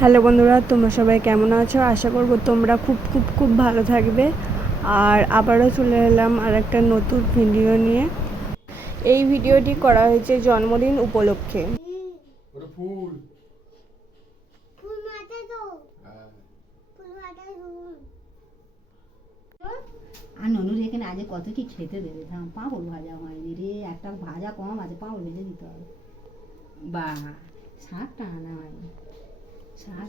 Hello বন্ধুরা, তোমরা সবাই কেমন আছো? আশা করব তোমরা খুব খুব খুব ভালো থাকবে। আর আবারও চলে এলাম আর একটা নতুন ভিডিও নিয়ে। এই ভিডিওটি করা হয়েছে জন্মদিন উপলক্ষে। আর ননুর এখানে আজ কত কি খেতে দেবে, পাঁপড় ভাজা হয়নি রে, একটা ভাজা কম আছে, পাঁপড় ভেজে দিতে হবে। বা শাকটা আনা হয়নি, শাক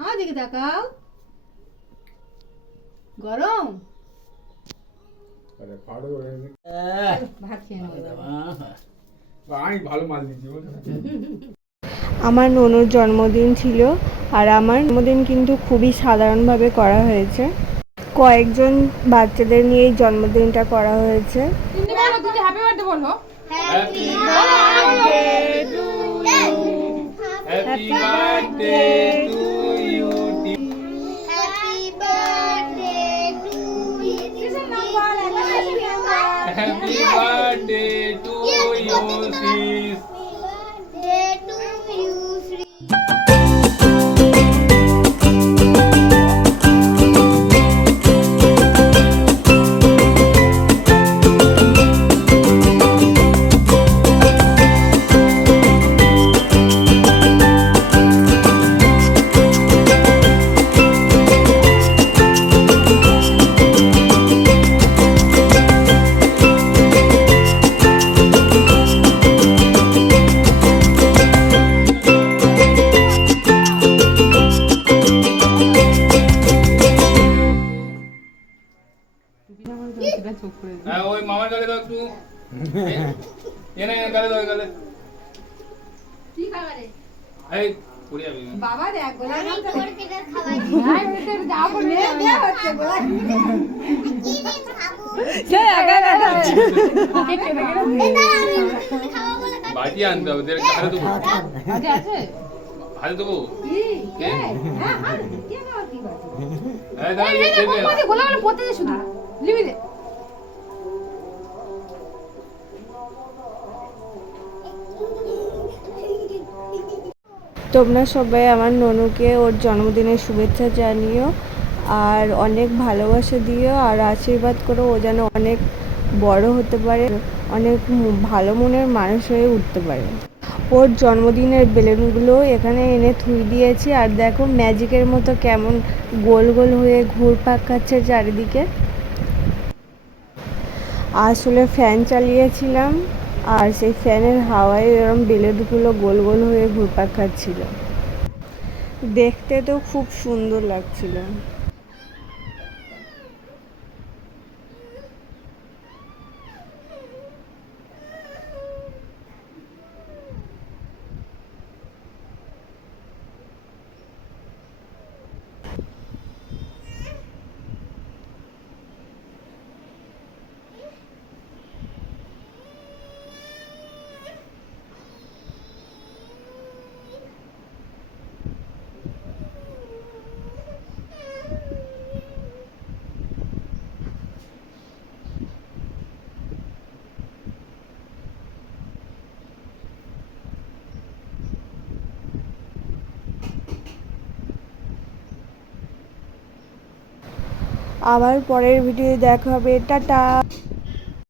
আমার দিকে তাকাও। গরম ভাত খেয়ে আমার ননুর জন্মদিন ছিল, আর আমার জন্মদিন কিন্তু খুবই সাধারণভাবে করা হয়েছে। কয়েকজন বাচ্চাদের নিয়ে এই জন্মদিনটা করা হয়েছে। Happy birthday to you. Happy birthday to you. Happy birthday to you, sis. Birthday to you, Sri. ওই মামার গালে দাও একটু। এনে গালে দাও, গালে। কি খাবারে? এই পুরি যাবি। বাবা দেখ গোলা আমি তোর কেটে খাওয়াই। যা বলে দে হচ্ছে গোলা কি দিন খাবো? সে একা একা খাচ্ছে। এটা আমি খাবো বলে কাট। বাজি আনতে হবে, তোর হাতে দেবো। আছে আছে হাতে দেবো। কি কে হ্যাঁ হ্যাঁ কে না কি বাকি এই দাঁড়া, এই দে। গোলা মানে পড়তে দে শুধু লিবি দে। তোমরা সবাই আমার ননুকে ওর জন্মদিনের শুভেচ্ছা জানিও, আর অনেক ভালোবাসা দিও, আর আশীর্বাদ করো ও যেন অনেক বড় হতে পারে, অনেক ভালো মনের মানুষ হয়ে উঠতে পারে। ওর জন্মদিনের বেলুনগুলো এখানে এনে থুই দিয়েছি, আর দেখো ম্যাজিকের মতো কেমন গোল গোল হয়ে ঘুরপাক খাচ্ছে চারিদিকে। আসলে ফ্যান চালিয়েছিলাম, আর সেই ফ্যানের হাওয়ায় এরকম বেলুনগুলো গোল গোল হয়ে ঘুরপাক খাচ্ছিল। দেখতে তো খুব সুন্দর লাগছিল। আবার পরের ভিডিও দেখা হবে। টাটা।